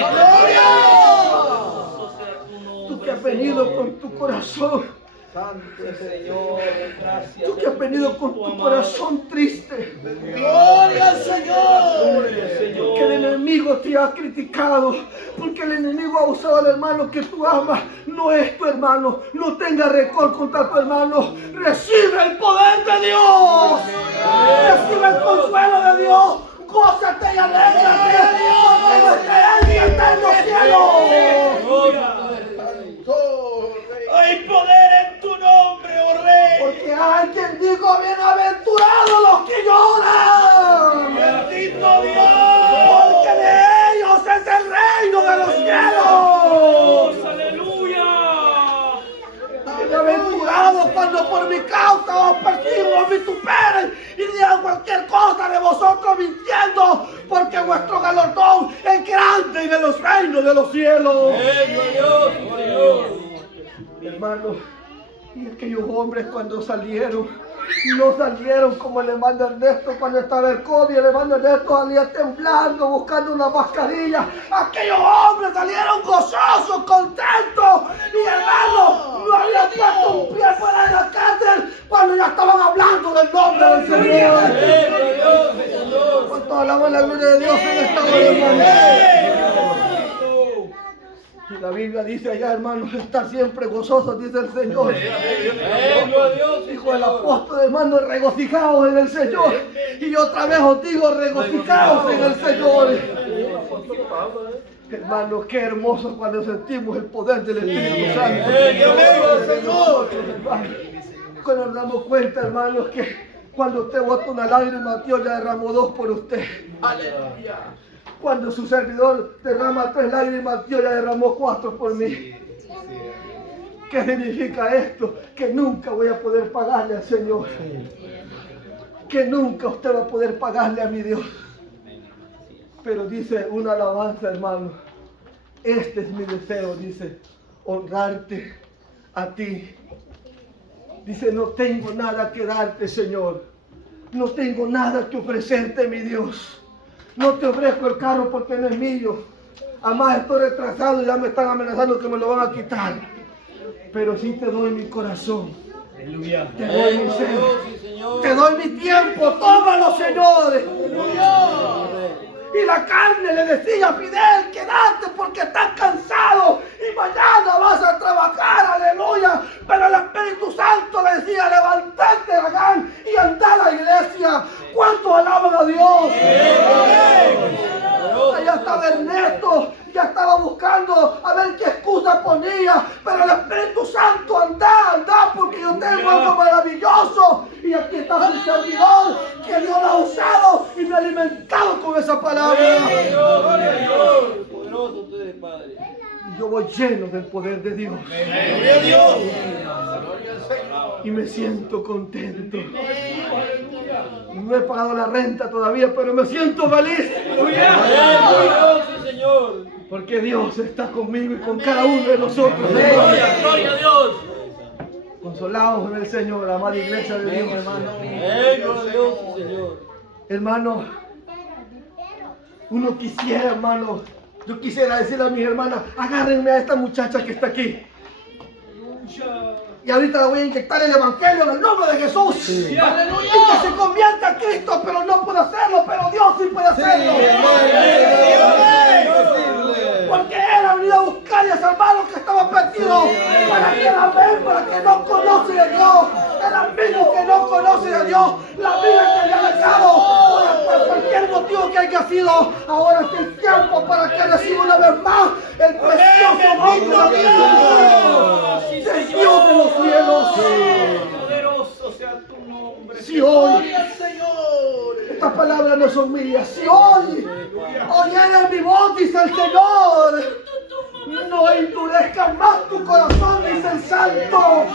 Tú que has venido con tu corazón Santo Señor, gracias. Tú que has venido con tu corazón triste. Gloria al Señor. Porque el enemigo te ha criticado. Porque el enemigo ha usado al hermano que tú amas. No es tu hermano. No tenga rencor contra tu hermano. Recibe el poder de Dios. Recibe el consuelo de Dios. Gózate y alégrate. Porque nuestra herencia está en los cielos. Hay poder en tu nombre, oh Rey. Porque alguien dijo, bienaventurados los que lloran. Bendito Dios. Porque de ellos es el reino de los cielos. Aleluya. Bienaventurados cuando por mi causa os persiguen, os vituperen y digan cualquier cosa de vosotros mintiendo, porque vuestro galardón es grande en los reinos de los cielos. Hermanos, y aquellos hombres cuando salieron, no salieron como el hermano Ernesto cuando estaba el COVID. El hermano Ernesto salía temblando, buscando una mascarilla. Aquellos hombres salieron gozosos, contentos. Y hermanos, no habían puesto un pie fuera de la cárcel cuando ya estaban hablando del nombre del Señor. Cuando hablamos la gloria de Dios en esta hora, hermanos. Y la Biblia dice allá, hermanos, estar siempre gozosos, dice el Señor. Dijo el apóstol, hermanos, regocijaos en el Señor. Y otra vez os digo, regocijaos en el Señor. Hermanos, qué hermoso cuando sentimos el poder del Espíritu Santo. Cuando nos damos cuenta, hermanos, que cuando usted bota una lágrima, Dios ya derramó 2 por usted. Aleluya. Cuando su servidor derrama 3 lágrimas, Dios ya derramó 4 por mí. ¿Qué significa esto? Que nunca voy a poder pagarle al Señor. Que nunca usted va a poder pagarle a mi Dios. Pero dice una alabanza, hermano. Este es mi deseo, dice, honrarte a ti. Dice, no tengo nada que darte, Señor. No tengo nada que ofrecerte, mi Dios. No te ofrezco el carro porque no es mío. Además estoy retrasado y ya me están amenazando que me lo van a quitar. Pero sí te doy mi corazón. Te doy mi ser. Te doy mi tiempo. Tómalo, señores. Y la carne le decía a Fidel, quédate porque estás cansado y mañana vas a trabajar, aleluya. Pero el Espíritu Santo le decía, levántate, Agán, y anda a la iglesia. ¿Cuántos alaban a Dios? Allá estaba Ernesto, ya estaba buscando a ver qué excusa ponía, pero el Espíritu Santo, anda, porque yo tengo algo maravilloso. Y aquí está su servidor, que Dios lo ha usado y me ha alimentado con esa palabra. Poderoso tú eres, Padre. Y yo voy lleno del poder de Dios. Y me siento contento. No he pagado la renta todavía, pero me siento feliz. Porque Dios está conmigo y con cada uno de nosotros. Gloria a Dios. Consolados en el Señor, amada iglesia de Dios. Hermano, uno quisiera, hermano, yo quisiera decirle a mis hermanas, agárrenme a esta muchacha que está aquí. Y ahorita le voy a inyectar el evangelio en el nombre de Jesús. Sí. ¡Aleluya! Y que se convierta a Cristo, pero no puede hacerlo, pero Dios sí puede hacerlo. Porque Él ha venido a buscar y a salvar a los que estaban perdidos. Para que la ven, para que no conocen a Dios. El amigo que no conoce a Dios, la vida que le ha dejado, por cualquier motivo que haya sido, ahora es el tiempo para que reciba una vez más el precioso nombre de Dios. El Dios de los cielos. Poderoso sea tu nombre. Si hoy, estas palabras no son mías, si hoy oyeres mi voz, dice el Señor, no endurezcas más tu corazón, dice el Santo.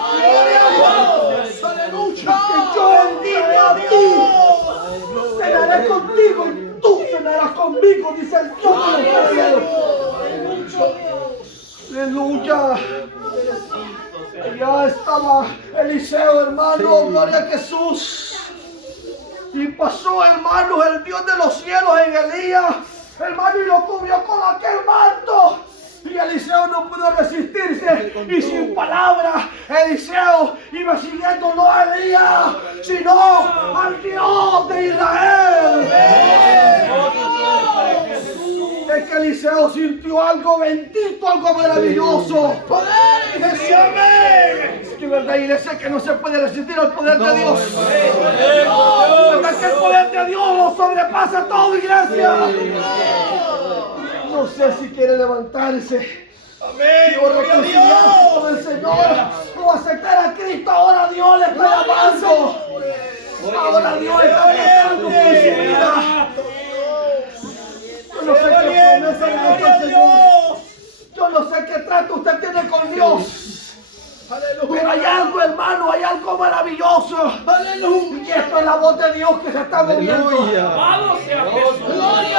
Que yo envíe a ti, cenaré contigo y tú cenarás conmigo, dice el Dios de los cielos. Aleluya. Allá estaba Eliseo, hermano, gloria a Jesús. Y pasó, hermano, el Dios de los cielos en Elías, hermano, y lo cubrió con aquel manto. Y Y Eliseo no pudo resistirse. Y sin palabra, Eliseo iba siguiendo no a Elías, sino al Dios de Israel. Es que Eliseo sintió algo bendito, algo maravilloso. Dice amén. Es que verdad, iglesia, que no se puede resistir al poder de Dios. Verdad que el poder de Dios lo sobrepasa todo, iglesia. No sé si quiere levantarse. Amén. O reconciliarse con el Señor. O aceptar a Cristo. Ahora Dios le está llamando. Ahora Dios está tratando con su vida. Yo no sé qué promesa le hizo el Señor. Yo no sé qué trato usted tiene con Dios. Pero hay algo, hermano, hay algo maravilloso. Y esto es la voz de Dios que se está moviendo. Gloria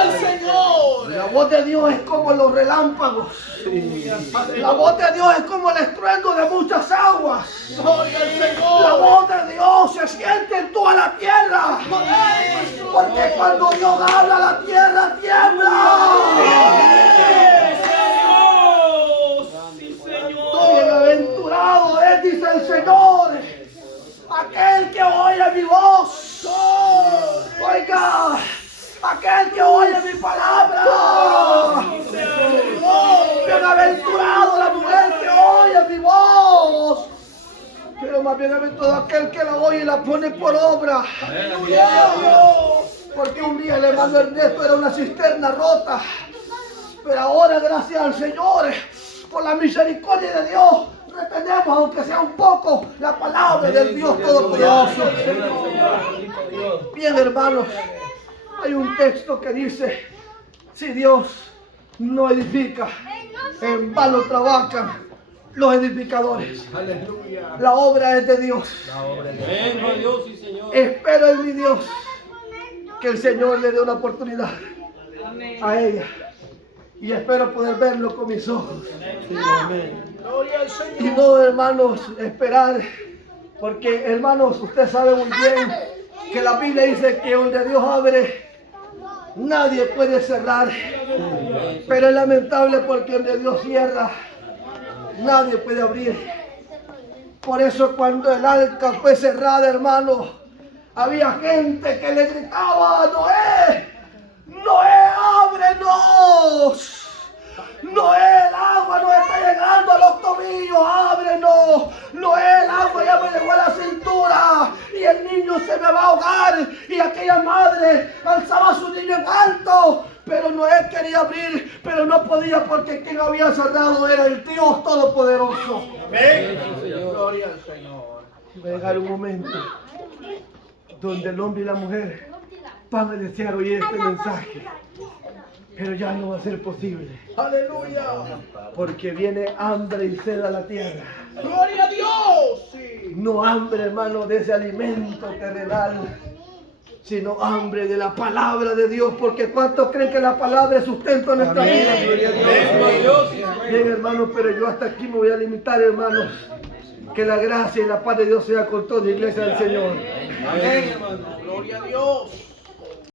al Señor. La voz de Dios es como los relámpagos. La voz de Dios es como el estruendo de muchas aguas. Gloria al Señor. La voz de Dios se siente en toda la tierra. Porque cuando Dios habla, la tierra tiembla. Bienaventurado es, dice el Señor, aquel que oye mi voz. Oiga, aquel que oye mi palabra. Bienaventurado la mujer que oye mi voz. Pero más bienaventurado aquel que la oye y la pone por obra. Porque un día el hermano Ernesto era una cisterna rota. Pero ahora, gracias al Señor, por la misericordia de Dios, retenemos, aunque sea un poco, la palabra del Dios Todopoderoso. Bien, hermanos, hay un texto que dice: si Dios no edifica, en vano trabajan los edificadores. La obra es de Dios. Espero en mi Dios que el Señor le dé una oportunidad a ella. Y espero poder verlo con mis ojos. Y no, hermanos, esperar. Porque, hermanos, usted sabe muy bien que la Biblia dice que donde Dios abre, nadie puede cerrar. Pero es lamentable porque donde Dios cierra, nadie puede abrir. Por eso cuando el arca fue cerrada, hermanos, había gente que le gritaba: Noé, Noé, ábrenos. Noé, el agua nos está llegando a los tobillos, ábrenos. Noé, el agua ya me llegó a la cintura y el niño se me va a ahogar. Y aquella madre alzaba a su niño en alto. Pero Noé quería abrir, pero no podía porque quien había cerrado era el Dios Todopoderoso. Amén. Gloria al Señor. Va a llegar un momento donde el hombre y la mujer van a desear oír este mensaje. Pero ya no va a ser posible. Aleluya. Porque viene hambre y sed a la tierra. Gloria a Dios. Sí. No hambre, hermano, de ese alimento terrenal, sino hambre de la palabra de Dios. Porque ¿cuántos creen que la palabra es sustento en nuestra vida? Bien, hermanos, pero yo hasta aquí me voy a limitar, hermanos. Que la gracia y la paz de Dios sea con toda la iglesia del Señor. Amén, hermano. Gloria a Dios.